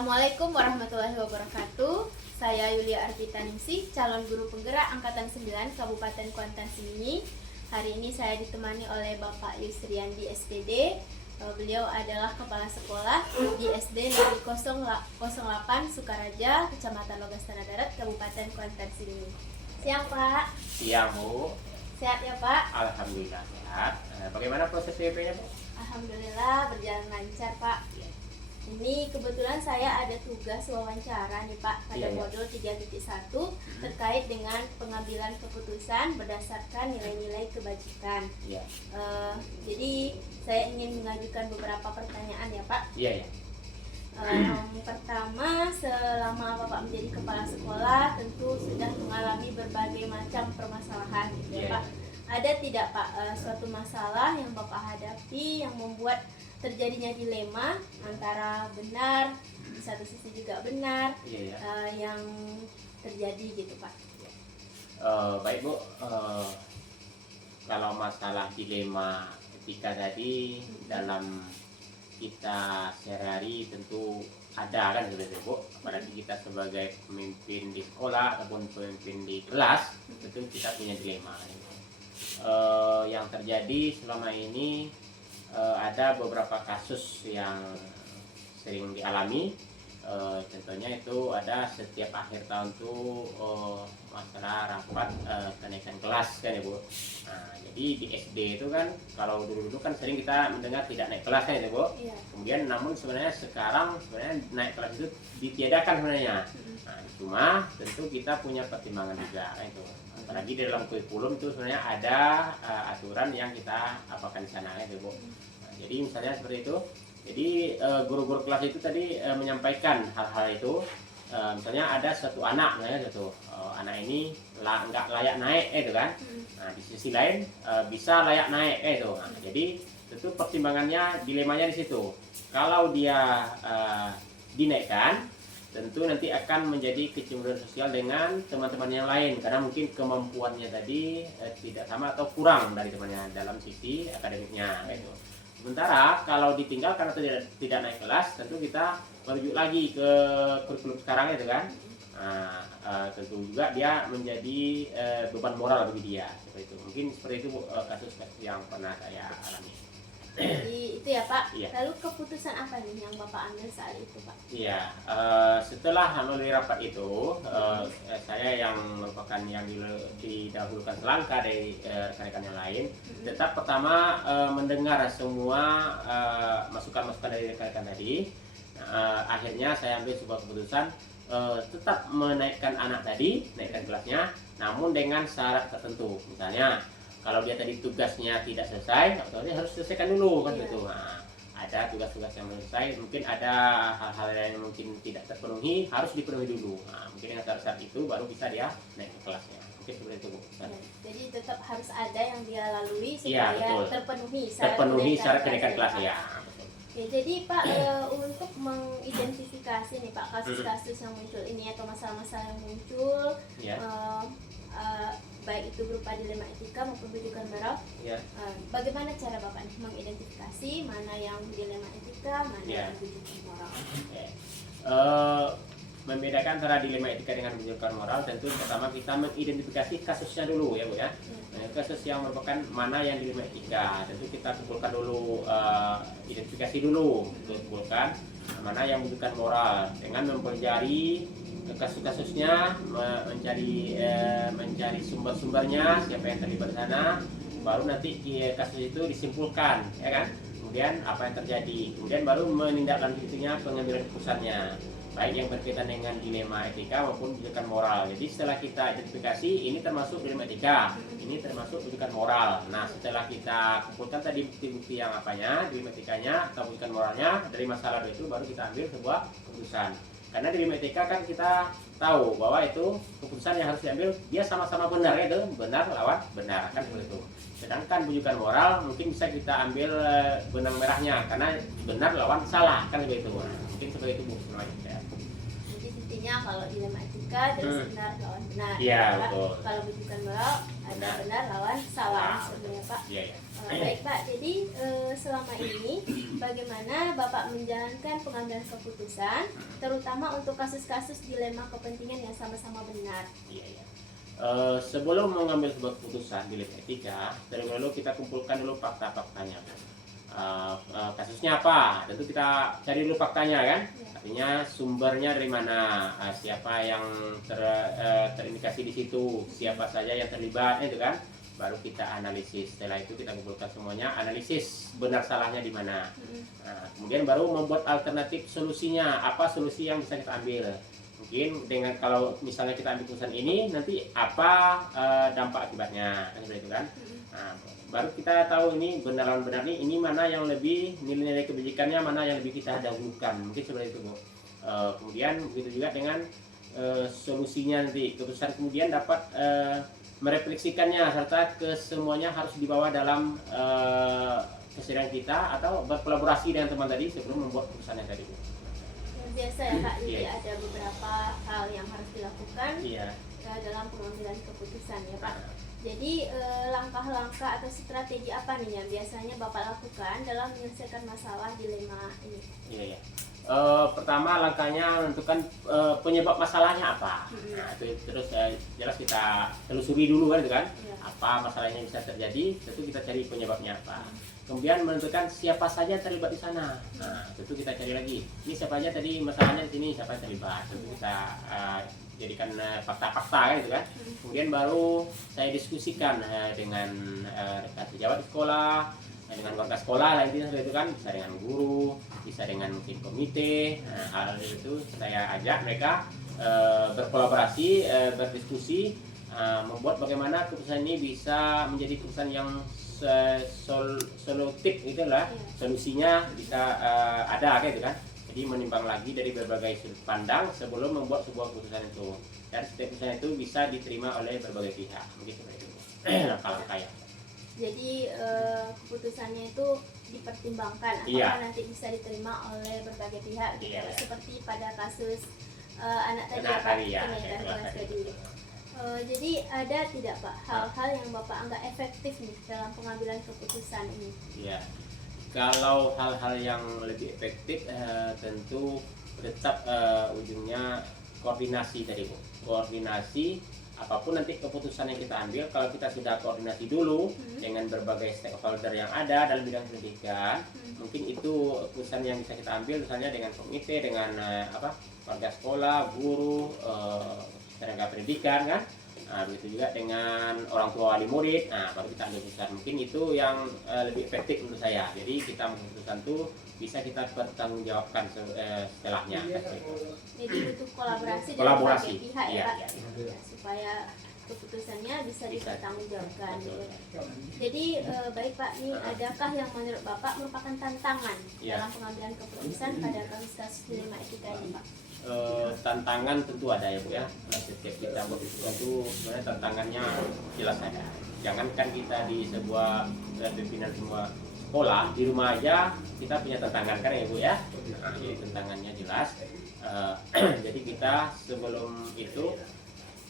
Assalamualaikum warahmatullahi wabarakatuh. Saya Yulia Arpita Ningsih, calon guru penggerak Angkatan 9 Kabupaten Kuantan Sengingi. Hari ini saya ditemani oleh Bapak Yusriandi SPD. Beliau adalah kepala sekolah di SD Negeri 008 Sukaraja, Kecamatan Logas Tanah Darat, Kabupaten Kuantan Sengingi. Siang Pak. Siang Bu. Sehat ya Pak? Alhamdulillah sehat. Bagaimana proses WP-nya Bu? Alhamdulillah berjalan lancar Pak. Ini kebetulan saya ada tugas wawancara nih Pak pada modul 3.1 terkait dengan pengambilan keputusan berdasarkan nilai-nilai kebajikan. Jadi saya ingin mengajukan beberapa pertanyaan ya Pak. Yang pertama, selama Bapak menjadi kepala sekolah tentu sudah mengalami berbagai macam permasalahan gitu ya Pak. Ada tidak Pak suatu masalah yang Bapak hadapi yang membuat terjadinya dilema antara benar, di satu sisi juga benar, yang terjadi gitu Pak? Baik Bu, kalau masalah dilema etika tadi dalam kita sehari-hari tentu ada kan sebenarnya Bu, apalagi kita sebagai pemimpin di sekolah ataupun pemimpin di kelas tentu kita punya dilema. Yang terjadi selama ini ada beberapa kasus yang sering dialami, contohnya itu ada setiap akhir tahun tuh masalah rapat kenaikan kelas kan ya Bu. Nah, jadi di SD itu kan kalau dulu kan sering kita mendengar tidak naik kelas kan ya Bu. Kemudian namun sebenarnya sekarang naik kelas itu ditiadakan sebenarnya. Nah, cuma tentu kita punya pertimbangan juga kan itu. Apalagi di dalam kurikulum itu sebenarnya ada aturan yang kita apakan di sana ya Bu. Nah, jadi misalnya seperti itu. Jadi guru-guru kelas itu tadi menyampaikan hal-hal itu. Misalnya ada satu anak, anak ini nggak layak naik itu kan. Nah, di sisi lain bisa layak naik itu. Nah, jadi tentu pertimbangannya, dilemanya di situ. Kalau dia dinaikkan, tentu nanti akan menjadi kecemburuan sosial dengan teman-teman yang lain karena mungkin kemampuannya tadi tidak sama atau kurang dari temannya dalam sisi akademiknya gitu. Sementara kalau ditinggalkan atau tidak naik kelas, tentu kita merujuk lagi ke kurikulum sekarang itu kan. Nah, tentu juga dia menjadi beban moral bagi dia seperti itu. Mungkin seperti itu kasus yang pernah saya alami. Jadi itu ya Pak. Lalu keputusan apa nih yang Bapak ambil saat itu Pak? Setelah melalui rapat itu, saya yang merupakan yang didahulukan selangkah dari rekan-rekan yang lain, tetap pertama mendengar semua masukan-masukan dari rekan-rekan tadi. Akhirnya saya ambil sebuah keputusan tetap menaikkan anak tadi, naikkan kelasnya, namun dengan syarat tertentu. Misalnya kalau dia tadi tugasnya tidak selesai, otomatis harus selesaikan dulu kan gitu. Nah, ada tugas-tugas yang belum selesai, mungkin ada hal-hal yang mungkin tidak terpenuhi, harus dipenuhi dulu. Nah, mungkin dengan syarat itu baru bisa dia naik ke kelasnya. Mungkin seperti itu Bu. Jadi tetap harus ada yang dia lalui supaya terpenuhi syarat kenaikan kelas ya. Jadi Pak, untuk mengidentifikasi nih Pak kasus-kasus yang muncul ini atau masalah-masalah yang muncul, baik itu berupa dilema etika maupun rujukan moral, bagaimana cara Bapak nih mengidentifikasi mana yang dilema etika, mana yang rujukan moral? Membedakan antara dilema etika dengan rujukan moral, tentu pertama kita mengidentifikasi kasusnya dulu ya Bu ya. Kasus yang merupakan mana yang dilema etika, tentu kita kumpulkan dulu, identifikasi dulu, kumpulkan mana yang rujukan moral dengan mempelajari kasus-kasusnya, mencari sumber-sumbernya, siapa yang terlibat di sana, baru nanti kasus itu disimpulkan, ya kan? Kemudian apa yang terjadi, kemudian baru menindaklanjutinya pengambilan keputusannya, baik yang berkaitan dengan dilema etika maupun rujukan moral. Jadi setelah kita identifikasi ini termasuk dilema etika, ini termasuk rujukan moral. Nah, setelah kita kumpulkan tadi bukti-bukti yang apanya, dilema etikanya atau rujukan moralnya dari masalah itu, baru kita ambil sebuah keputusan. Karena di dilema etika kan kita tahu bahwa itu keputusan yang harus diambil dia sama-sama benar, itu benar lawan benar kan seperti itu. Sedangkan rujukan moral mungkin bisa kita ambil benang merahnya karena benar lawan salah kan seperti itu. Mungkin seperti itu Bu. Jadi intinya kalau dilema etika jelas benar lawan benar. Iya, Pak. betul. Kalau bujukan moral ada benar lawan salah sebenarnya Pak. Iya, iya. Baik Pak, jadi selama ini bagaimana Bapak menjalankan pengambilan keputusan, terutama untuk kasus-kasus dilema kepentingan yang sama-sama benar? Iya, iya. Sebelum mengambil sebuah keputusan dilema etika, terlebih dahulu kita kumpulkan dulu fakta-faktanya. Kasusnya apa? Tentu kita cari dulu faktanya kan. Ya. Artinya sumbernya dari mana, siapa yang terindikasi di situ, siapa saja yang terlibat, itu kan. Baru kita analisis. Setelah itu kita kumpulkan semuanya, analisis benar salahnya di mana. Nah, kemudian baru membuat alternatif solusinya. Apa solusi yang bisa kita ambil? Mungkin dengan kalau misalnya kita ambil keputusan ini, nanti apa dampak akibatnya, kan seperti itu kan. Nah, baru kita tahu ini benar lawan benar nih, ini mana yang lebih nilai-nilai kebijakannya, mana yang lebih kita dahulukan, mungkin seperti itu Bu. Kemudian begitu juga dengan solusinya nanti, keputusan kemudian dapat merefleksikannya serta kesemuanya harus dibawa dalam kesadaran kita atau berkolaborasi dengan teman tadi sebelum membuat keputusannya tadi Bu. Biasa ya Kak, jadi Iya. ada beberapa hal yang harus dilakukan Iya. dalam pengambilan keputusan ya Pak. Jadi langkah-langkah atau strategi apa nih yang biasanya Bapak lakukan dalam menyelesaikan masalah dilema ini? Iya, iya. Pertama langkahnya menentukan penyebab masalahnya apa. Nah, itu terus jelas kita telusuri dulu kan, itu kan. Iya. Apa masalahnya bisa terjadi, tentu kita cari penyebabnya apa. Kemudian menentukan siapa saja yang terlibat di sana. Nah, tentu kita cari lagi. Ini siapa aja tadi masalahnya di sini, siapa yang terlibat. Tentu kita jadikan fakta-fakta kan, itu kan. Kemudian baru saya diskusikan dengan rekan pejabat di sekolah, dengan warga sekolah lah intinya seperti itu kan, bisa dengan guru, bisa dengan mungkin komite. Nah, hal itu saya ajak mereka berkolaborasi, berdiskusi, membuat bagaimana keputusan ini bisa menjadi keputusan yang solutif, itulah solusinya bisa ada kayak gitu kan. Jadi menimbang lagi dari berbagai sudut pandang sebelum membuat sebuah keputusan itu, dan setiap keputusan itu bisa diterima oleh berbagai pihak, mungkin seperti itu langkah-langkah ya. Jadi keputusannya itu dipertimbangkan apakah Iya. nanti bisa diterima oleh berbagai pihak gitu. Iya. Seperti pada kasus anak tadi Anak ya Pak, tadi, ya, kenaikan kayak kelas kelas tadi. Jadi ada tidak Pak hal-hal yang Bapak anggap efektif nih dalam pengambilan keputusan ini? Iya. Kalau hal-hal yang lebih efektif tentu tetap ujungnya koordinasi tadi Bu. Koordinasi apapun nanti keputusan yang kita ambil, kalau kita sudah koordinasi dulu dengan berbagai stakeholder yang ada dalam bidang pendidikan, mungkin itu keputusan yang bisa kita ambil misalnya dengan komite, dengan warga sekolah, guru, tenaga pendidikan kan. Nah, begitu juga dengan orang tua wali murid. Nah, baru kita ambil keputusan. Mungkin itu yang lebih efektif menurut saya. Jadi kita mengambil keputusan itu bisa kita bertanggungjawabkan setelahnya. Jadi butuh kolaborasi dari Kolaborasi. berbagai pihak Iya, ya Pak, iya, Ya, supaya keputusannya bisa dipertanggungjawabkan. Betul. Gitu. Jadi baik Pak, nih adakah yang menurut Bapak merupakan tantangan Iya. dalam pengambilan keputusan pada kasus-kasus dilema etika ini Pak? Tantangan tentu ada ya Bu ya. Setiap kita berkeputusan itu sebenarnya tantangannya jelas ada. Jangankan kita di sebuah pimpinan semua sekolah, di rumah aja kita punya tantangan kan ya Bu ya. Nah, jadi tantangannya jelas. Jadi kita sebelum itu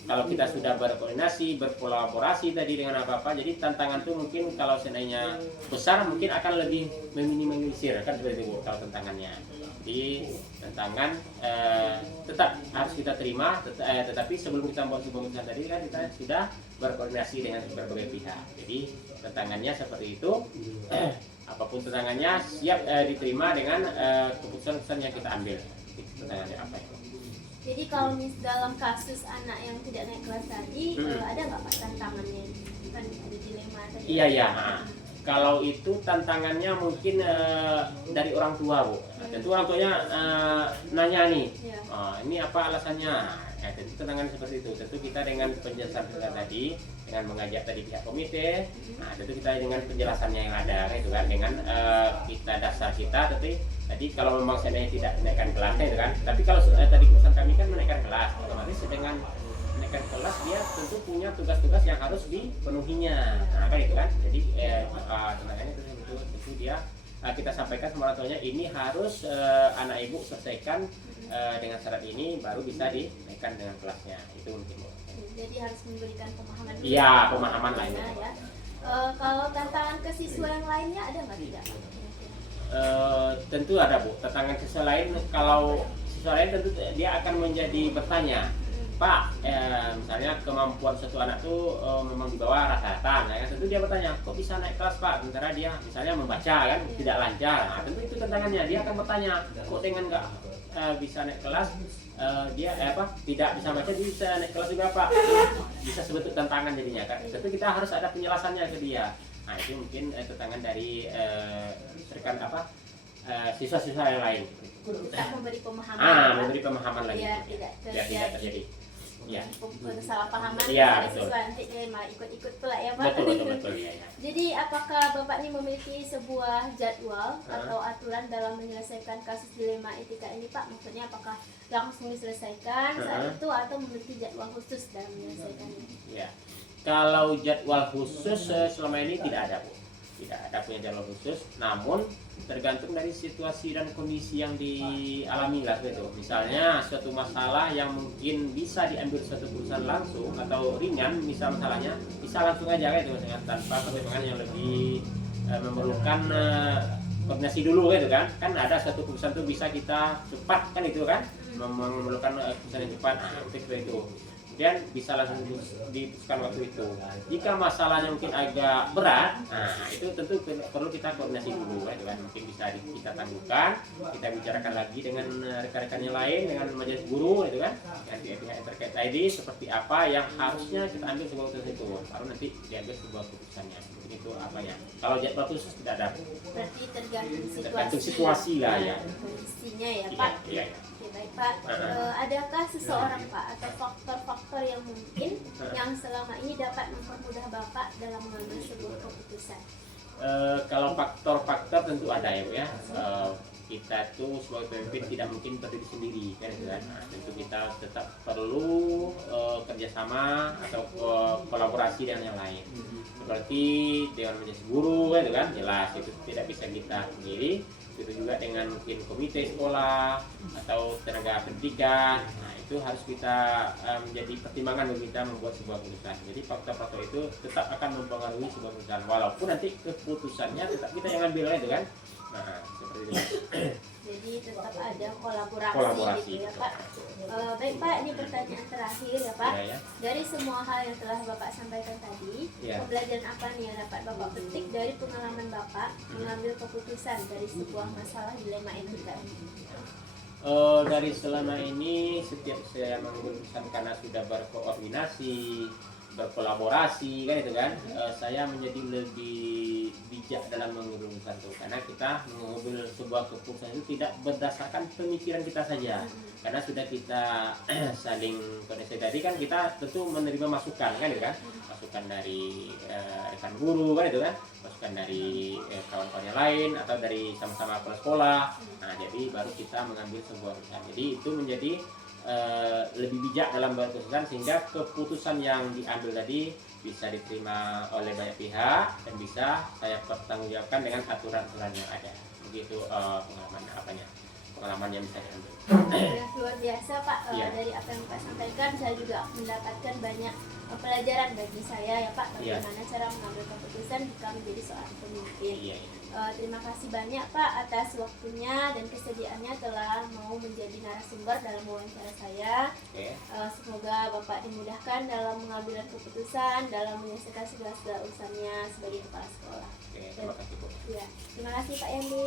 kalau kita sudah berkoordinasi, berkolaborasi tadi dengan apa-apa, jadi tantangan itu mungkin kalau seandainya besar mungkin akan lebih meminimalisir kan seperti itu Bu kalau tantangannya. Jadi tantangan tetap harus kita terima, tetapi sebelum kita membuat sebuah keputusan tadi kan kita sudah berkoordinasi dengan berbagai pihak. Jadi tantangannya seperti itu. Apapun tantangannya siap diterima dengan keputusan-keputusan yang kita ambil. Tantangannya apa ya? Jadi kalau dalam kasus anak yang tidak naik kelas tadi, ada nggak Pak tantangannya? Kan ada dilema tadi. Iya ya. Kalau itu tantangannya mungkin dari orang tua Bu. Tentu orang tuanya nanya nih, Iya. ini apa alasannya? Tentu tantangan seperti itu. Tentu kita dengan penjelasan kita tadi, dengan mengajak tadi pihak komite, nah tentu kita dengan penjelasannya yang ada, itu kan, dengan kita dasar kita, tadi kalau memang seandainya tidak menaikkan kelasnya itu kan. Tapi kalau tadi keputusan kami kan menaikkan kelas, otomatis dengan menaikkan kelas dia tentu punya tugas-tugas yang harus dipenuhinya. Nah kan itu kan. Jadi tantangannya tentu dia kita sampaikan sama orang tuanya ini harus anak ibu selesaikan dengan syarat ini baru bisa dinaikkan dengan kelasnya. Itu mungkin Bu. Jadi harus memberikan pemahaman. Iya, pemahaman lainnya. Ya. Kalau tantangan ke siswa yang lainnya ada nggak tidak? Tentu ada Bu. Tantangan siswa lain, kalau siswa lain tentu dia akan menjadi bertanya, Pak, misalnya kemampuan satu anak tuh memang di bawah rata-rata, nah, tentu dia bertanya, kok bisa naik kelas Pak? Sementara dia misalnya membaca kan tidak lancar, nah, tentu itu tantangannya. Dia akan bertanya, kok dengan nggak bisa naik kelas, dia tidak bisa baca, dia bisa naik kelas juga Pak? Bisa sebetulnya tantangan jadinya kan. Tentu kita harus ada penjelasannya ke dia. Nah itu mungkin tantangan dari rekan siswa-siswa yang lain. Kita memberi pemahaman. Memberi pemahaman lagi. Biar tidak terjadi. Ya. Kesalahpahaman Ya, dari siswa nanti dia malah ikut-ikut pula ya Pak. Betul ya. Jadi apakah Bapak ini memiliki sebuah jadwal atau aturan dalam menyelesaikan kasus dilema etika ini Pak? Maksudnya apakah langsung diselesaikan saat itu atau memiliki jadwal khusus dalam menyelesaikannya? Ya. Kalau jadwal khusus selama ini tidak ada Bu. Tidak ada punya jadwal khusus, namun tergantung dari situasi dan kondisi yang dialami lah gitu. Misalnya suatu masalah yang mungkin bisa diambil suatu keputusan langsung atau ringan, misal masalahnya bisa langsung aja gitu, dengan tanpa pertimbangan yang lebih memerlukan koordinasi dulu gitu kan. Kan ada suatu keputusan tuh bisa kita cepat kan itu kan, memerlukan keputusan yang cepat, seperti itu. Dan bisa langsung diputuskan waktu itu. Jika masalahnya mungkin agak berat, nah itu tentu perlu kita koordinasi dulu, gitu kan. Mungkin bisa kita tangguhkan, kita bicarakan lagi dengan rekan-rekan yang lain, dengan majelis guru, gitu kan. Dengan pihak yang terkait tadi seperti apa yang harusnya kita ambil sebuah keputusan itu, baru nanti diambil sebuah keputusannya. Mungkin itu apa ya? Kalau jadwal khusus tidak ada. Berarti tergantung situasi lah ya. Kondisinya ya Pak. Iya. Oke, baik Pak. Adakah seseorang Pak atau faktor-faktor yang mungkin yang selama ini dapat mempermudah Bapak dalam mengambil sebuah keputusan? Kalau faktor-faktor tentu ada ya Bu ya. Kita tuh sebagai pemimpin tidak mungkin berdiri sendiri kan, nah, tentu kita tetap perlu kerjasama atau kolaborasi dengan yang lain. Seperti dengan majelis guru kan, jelas itu tidak bisa kita sendiri. Itu juga dengan mungkin komite sekolah atau tenaga pendidikan. Nah itu harus kita menjadi pertimbangan bagi kita membuat sebuah keputusan. Jadi faktor-faktor itu tetap akan mempengaruhi sebuah keputusan, walaupun nanti keputusannya tetap kita yang ambil itu kan. Nah seperti itu. Jadi tetap ada kolaborasi gitu ya Pak. Baik Pak, ini pertanyaan terakhir ya Pak. Ya. Dari semua hal yang telah Bapak sampaikan tadi, pembelajaran apa nih yang dapat Bapak petik dari pengalaman Bapak mengambil keputusan dari sebuah masalah dilema etika ini? Dari selama ini setiap saya mengambil keputusan karena sudah berkoordinasi, berkolaborasi kan itu kan, saya menjadi lebih bijak dalam mengambil keputusan itu, karena kita mengambil sebuah keputusan itu tidak berdasarkan pemikiran kita saja, karena sudah kita saling koordinasi tadi kan, kita tentu menerima masukan kan itu kan, masukan dari rekan guru kan itu kan, masukan dari kawan-kawan yang lain atau dari sama-sama kepala sekolah. Nah jadi baru kita mengambil sebuah keputusan. Jadi itu menjadi lebih bijak dalam keputusan, sehingga keputusan yang diambil tadi bisa diterima oleh banyak pihak dan bisa saya pertanggungjawabkan dengan aturan-aturan yang ada. Begitu pengalaman yang bisa diambil. Luar biasa Pak. Dari apa yang Pak sampaikan, saya juga mendapatkan banyak pelajaran bagi saya ya Pak, bagaimana cara mengambil keputusan jika menjadi seorang pemimpin. Terima kasih banyak Pak atas waktunya dan kesediaannya telah mau menjadi narasumber dalam wawancara saya. Semoga Bapak dimudahkan dalam mengambil keputusan, dalam menyelesaikan segala urusannya sebagai kepala sekolah. Terima kasih Bu. Terima kasih Pak Yandi.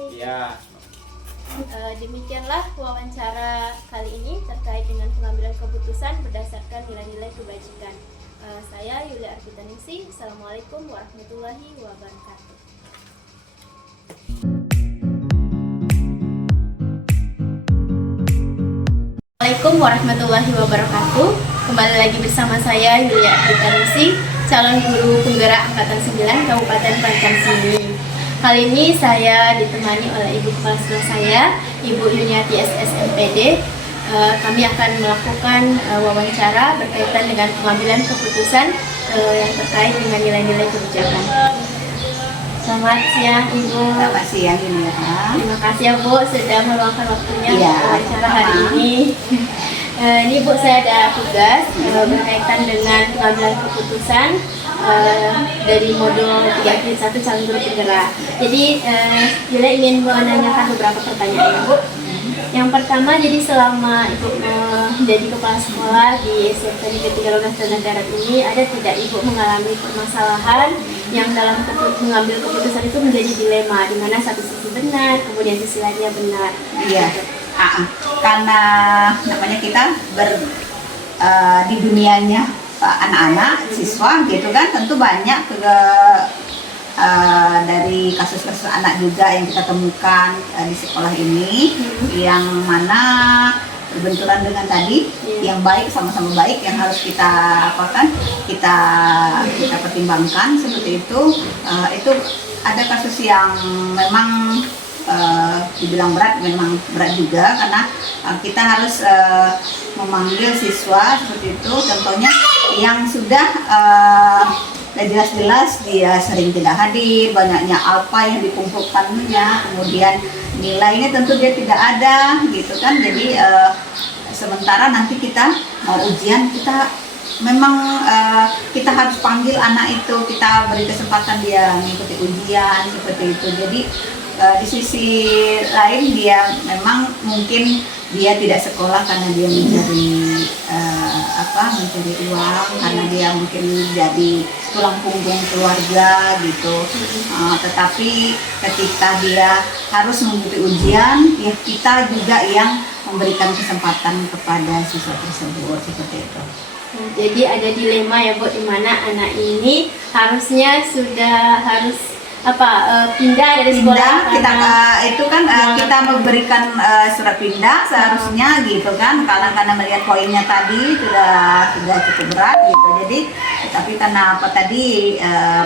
Demikianlah wawancara kali ini terkait dengan pengambilan keputusan berdasarkan nilai-nilai kebajikan. Saya Yulia Arpitaningsih. Assalamualaikum warahmatullahi wabarakatuh. Assalamualaikum warahmatullahi wabarakatuh. Kembali lagi bersama saya Yulia Arpitaningsih, calon guru penggerak angkatan 9 Kabupaten Pantang Sini. Kali ini saya ditemani oleh Ibu Kepala Sekolah saya, Ibu Yuniati SSMPD. Kami akan melakukan wawancara berkaitan dengan pengambilan keputusan yang terkait dengan nilai-nilai kebijakan. Selamat siang Ibu. Selamat siang ini ya. Terima kasih ya Bu sudah meluangkan waktunya Iya, untuk wawancara hari sama-sama. ini. Ini Bu, saya ada tugas berkaitan dengan pengambilan keputusan dari modul 3.1 calon guru penggerak. Jadi Jule ingin menanyakan beberapa pertanyaan ya Bu. Yang pertama, jadi selama Ibu menjadi kepala sekolah di SMP Negeri 13 Tanah Darat ini, ada tidak Ibu mengalami permasalahan yang dalam mengambil keputusan itu menjadi dilema, di mana satu sisi benar, kemudian sisi lainnya benar? Iya. Karena namanya kita di dunianya anak-anak siswa gitu kan, tentu banyak dari kasus-kasus anak juga yang kita temukan di sekolah ini, yang mana berbenturan dengan tadi, yang baik sama-sama baik, yang harus kita kita pertimbangkan seperti itu. Itu ada kasus yang memang dibilang berat, memang berat juga, karena kita harus memanggil siswa seperti itu. Contohnya yang sudah jelas-jelas dia sering tidak hadir, banyaknya alfa yang dikumpulkannya, kemudian nilainya tentu dia tidak ada gitu kan. Jadi sementara nanti kita mau ujian, kita memang kita harus panggil anak itu, kita beri kesempatan dia mengikuti ujian seperti itu. Jadi di sisi lain dia memang mungkin dia tidak sekolah karena dia mencari mencari uang, karena dia mungkin jadi tulang punggung keluarga gitu. Tetapi ketika dia harus mengikuti ujian, ya kita juga yang memberikan kesempatan kepada siswa tersebut seperti itu. Jadi ada dilema ya Bu, di mana anak ini harusnya sudah harus pindah dari sekolah, kita itu kan kita memberikan surat pindah seharusnya gitu kan, karena melihat poinnya tadi sudah cukup berat gitu. Jadi tapi karena tadi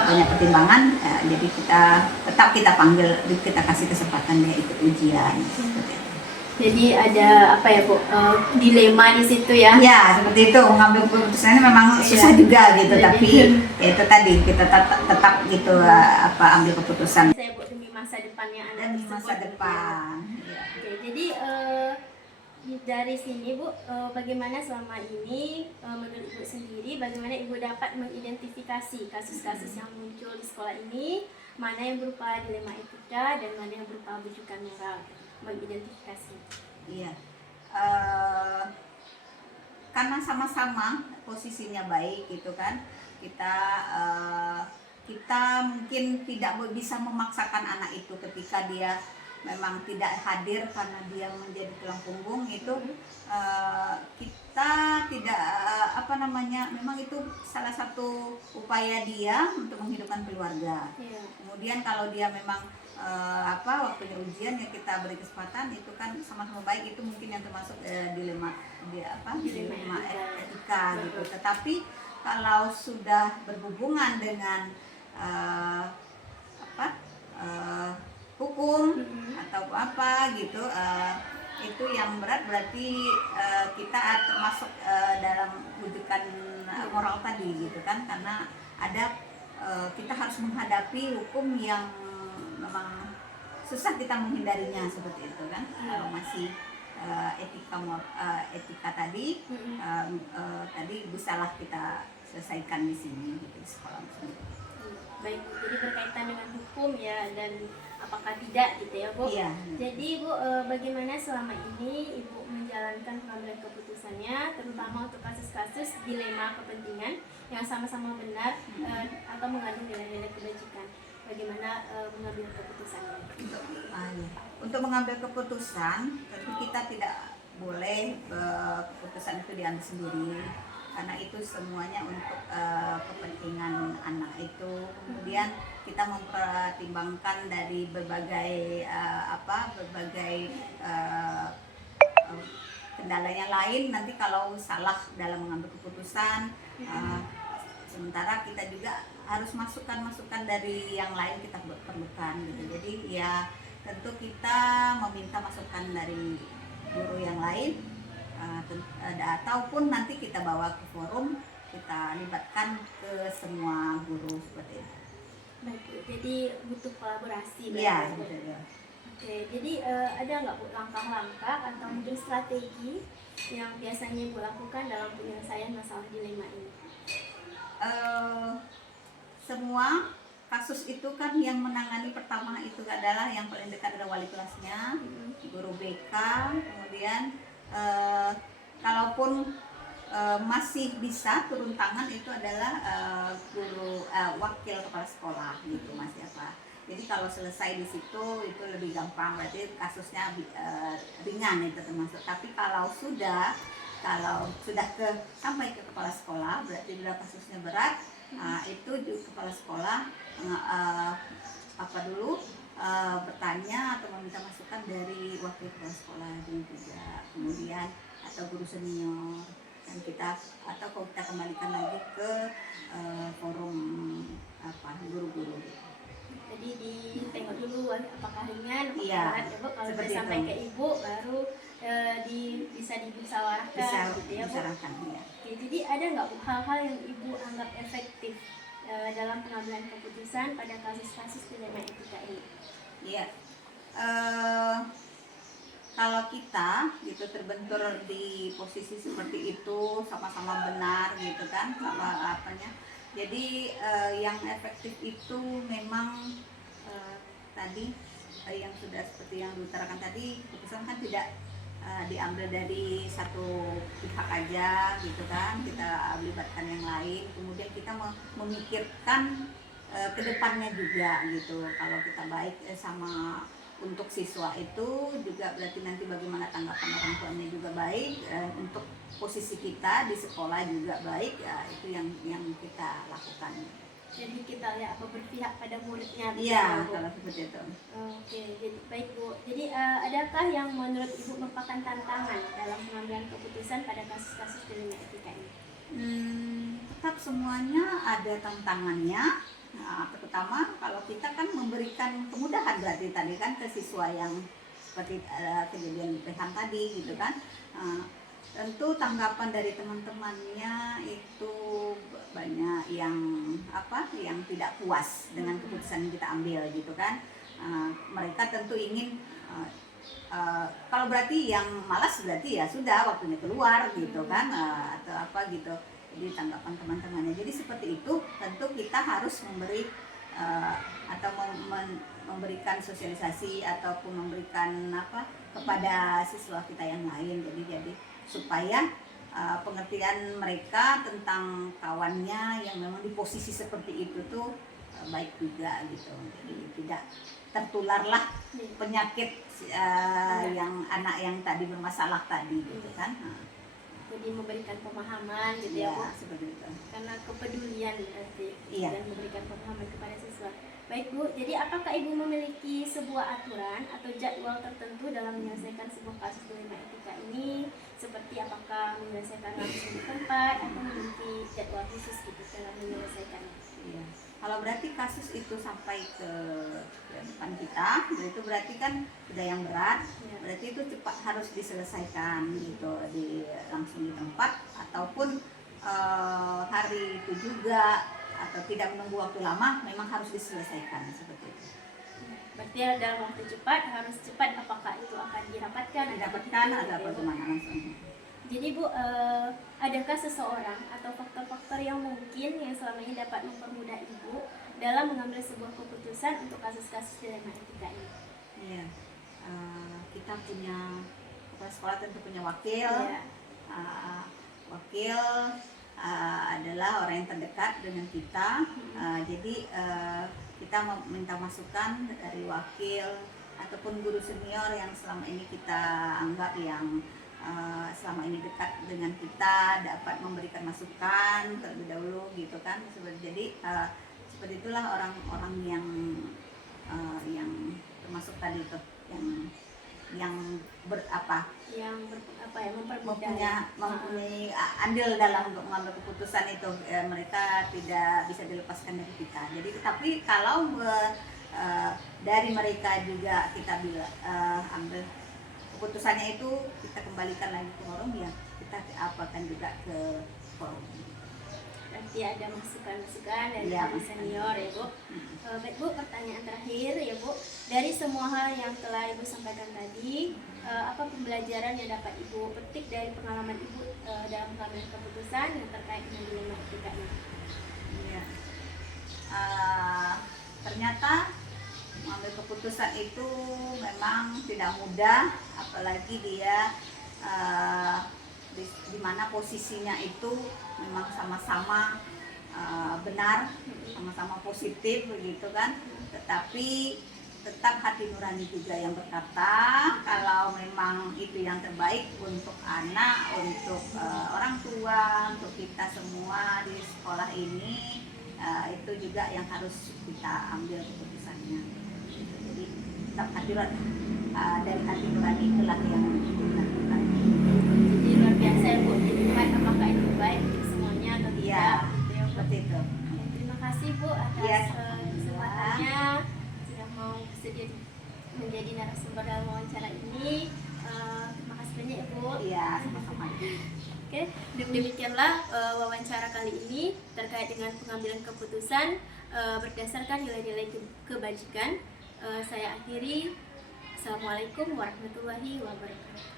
banyak pertimbangan, jadi kita panggil, kita kasih kesempatan dia ikut ujian seperti itu. Jadi ada Bu, dilema di situ ya? Ya, seperti itu, mengambil keputusannya memang susah juga gitu. Tapi ya itu tadi, kita tetap gitu ambil keputusan Saya Bu, demi masa depannya anak demi tersebut. masa depan. Ya. Oke, jadi dari sini Bu, bagaimana selama ini menurut Ibu sendiri, bagaimana Ibu dapat mengidentifikasi kasus-kasus yang muncul di sekolah ini, mana yang berupa dilema etika dan mana yang berupa bujukan moral, mengidentifikasi? Iya, karena sama-sama posisinya baik gitu kan, kita mungkin tidak bisa memaksakan anak itu ketika dia memang tidak hadir karena dia menjadi tulang punggung itu. Kita tidak memang itu salah satu upaya dia untuk menghidupkan keluarga. Kemudian kalau dia memang waktunya ujian, ya kita beri kesempatan, itu kan sama-sama baik. Itu mungkin yang termasuk dilema etika gitu. Tetapi kalau sudah berhubungan dengan hukum atau apa gitu, itu yang berat, berarti kita termasuk dalam wujudan moral tadi gitu kan, karena ada kita harus menghadapi hukum yang memang susah kita menghindarinya seperti itu kan. Kalau masih etika tadi tadi bisalah kita selesaikan di sini gitu, di sekolah sendiri. Baik Bu, jadi berkaitan dengan hukum ya, dan apakah tidak gitu ya Bu. Iya. Jadi Bu, bagaimana selama ini Ibu menjalankan pengambilan keputusannya, terutama untuk kasus-kasus dilema kepentingan yang sama-sama benar atau mengandung nilai-nilai kebajikan? Bagaimana mengambil keputusannya? Untuk mengambil keputusan, tentu kita tidak boleh keputusan itu diambil sendiri, karena itu semuanya untuk kepentingan anak itu. Kemudian kita mempertimbangkan dari berbagai kendala yang lain. Nanti kalau salah dalam mengambil keputusan, sementara kita juga harus masukan dari yang lain kita perlukan gitu. Jadi ya tentu kita meminta masukan dari guru yang lain, ataupun nanti kita bawa ke forum, kita libatkan ke semua guru seperti itu. Baik, Bu. Jadi butuh kolaborasi Iya, berarti, Bu. betul. Oke, jadi ada nggak Bu langkah-langkah atau mungkin strategi yang biasanya Ibu lakukan dalam penyelesaian masalah dilema ini? Eh, Semua kasus itu kan yang menangani pertama itu adalah yang paling dekat adalah wali kelasnya, guru BK, kemudian eh, kalaupun masih bisa turun tangan itu adalah wakil kepala sekolah gitu Mas ya Pak. Jadi kalau selesai di situ itu lebih gampang, berarti kasusnya ringan itu termasuk. Tapi kalau sudah sampai ke kepala sekolah berarti sudah kasusnya berat. Itu kepala sekolah bertanya atau meminta masukan dari wakil kepala sekolah juga, kemudian atau guru senior, dan kalau kita kembalikan lagi ke forum guru-guru. Jadi ditengok dulu apakah ringan, apakah Iya, berat ya Bu. Kalau sudah seperti sampai itu. ke Ibu baru bisa dimusyawarahkan gitu ya Bu. Bicarakan, ya. Oke, jadi ada nggak Bu hal-hal yang Ibu anggap efektif dalam pengambilan keputusan pada kasus-kasus dilema etika ini? Iya. Kalau kita gitu terbentur di posisi seperti itu, sama-sama benar gitu kan, sama apanya. Jadi yang efektif itu memang tadi yang sudah seperti yang diutarakan tadi, keputusan kan tidak diambil dari satu pihak aja gitu kan, kita libatkan yang lain, kemudian kita memikirkan ke depannya juga gitu. Kalau kita baik sama untuk siswa itu juga berarti nanti bagaimana tanggapan orang tuanya juga baik, untuk posisi kita di sekolah juga baik, ya itu yang kita lakukan. Jadi kita ya berpihak pada muridnya. Iya, kalau seperti itu. Oke, jadi baik Bu. Jadi adakah yang menurut Ibu merupakan tantangan dalam pengambilan keputusan pada kasus-kasus dilema etika ini? Tetap semuanya ada tantangannya. Terutama kalau kita kan memberikan kemudahan berarti tadi kan ke siswa yang seperti kejadian Rehan tadi gitu kan. Tentu tanggapan dari teman-temannya itu banyak yang tidak puas dengan keputusan yang kita ambil gitu kan. Mereka tentu ingin kalau berarti yang malas berarti ya sudah waktunya keluar gitu kan, atau apa gitu. Jadi tanggapan teman-temannya. Jadi seperti itu tentu kita harus memberi atau memberikan sosialisasi ataupun memberikan kepada siswa kita yang lain. Jadi supaya pengertian mereka tentang kawannya yang memang di posisi seperti itu tuh baik juga gitu. Jadi tidak tertularlah penyakit yang anak yang tadi bermasalah tadi gitu kan. Jadi memberikan pemahaman gitu ya Bu. Seperti itu. Karena kepedulian berarti Iya. dan memberikan pemahaman kepada siswa. Baik Bu, jadi apakah Ibu memiliki sebuah aturan atau jadwal tertentu dalam menyelesaikan sebuah kasus dilema etika ini? Seperti apakah menyelesaikan langsung di tempat atau memiliki jadwal khusus gitu dalam menyelesaikannya? Iya. Kalau berarti kasus itu sampai ke depan kita, itu berarti kan sudah yang berat, Ya. berarti itu cepat harus diselesaikan gitu, langsung di tempat ataupun hari itu juga, atau tidak menunggu waktu lama, memang harus diselesaikan seperti itu. Berarti dalam waktu cepat, harus cepat. Apakah itu akan didapatkan Atau gitu, bagaimana langsung. Jadi Bu, adakah seseorang atau faktor-faktor yang mungkin yang selama ini dapat mempermudah Ibu dalam mengambil sebuah keputusan untuk kasus-kasus dilema etika ini? Iya, kita punya kepala sekolah tentu punya wakil. Ya. Wakil adalah orang yang terdekat dengan kita. Jadi kita meminta masukan dari wakil ataupun guru senior yang selama ini kita anggap yang selama ini dekat dengan kita, dapat memberikan masukan terlebih dahulu gitu kan. Jadi seperti itulah orang-orang yang termasuk tadi itu yang mempunyai andil dalam untuk mengambil keputusan itu. Mereka tidak bisa dilepaskan dari kita. Jadi tapi kalau dari mereka juga kita ambil keputusannya itu, kita kembalikan lagi ke forum, ya kita apakan juga ke forum. nanti ada masukan-masukan dari Iya, Ibu senior ya Bu. Baik Bu, pertanyaan terakhir ya Bu, dari semua hal yang telah Ibu sampaikan tadi, apa pembelajaran yang dapat Ibu petik dari pengalaman Ibu dalam mengambil keputusan yang terkait dengan dilema etika ini? Iya. Ternyata mengambil keputusan itu memang tidak mudah, apalagi dia di mana posisinya itu memang sama-sama benar, sama-sama positif begitu kan, tetapi tetap hati nurani juga yang berkata kalau memang itu yang terbaik untuk anak, untuk orang tua, untuk kita semua di sekolah ini, itu juga yang harus kita ambil keputusannya. Jadi tetap hati dari hati nurani itulah yang dilakukan. Jadi luar biasa ya Bu, dilihat apakah itu baik untuk semuanya atau tidak. Iya, gitu ya, Bu. seperti itu. Ya, terima kasih Bu atas Iya. kesempatannya sudah mau bersedia menjadi narasumber dalam wawancara ini. Terima kasih banyak ya Bu. Iya, sama-sama. Oke, demikianlah wawancara kali ini terkait dengan pengambilan keputusan berdasarkan nilai-nilai kebajikan. Saya akhiri. Assalamualaikum warahmatullahi wabarakatuh.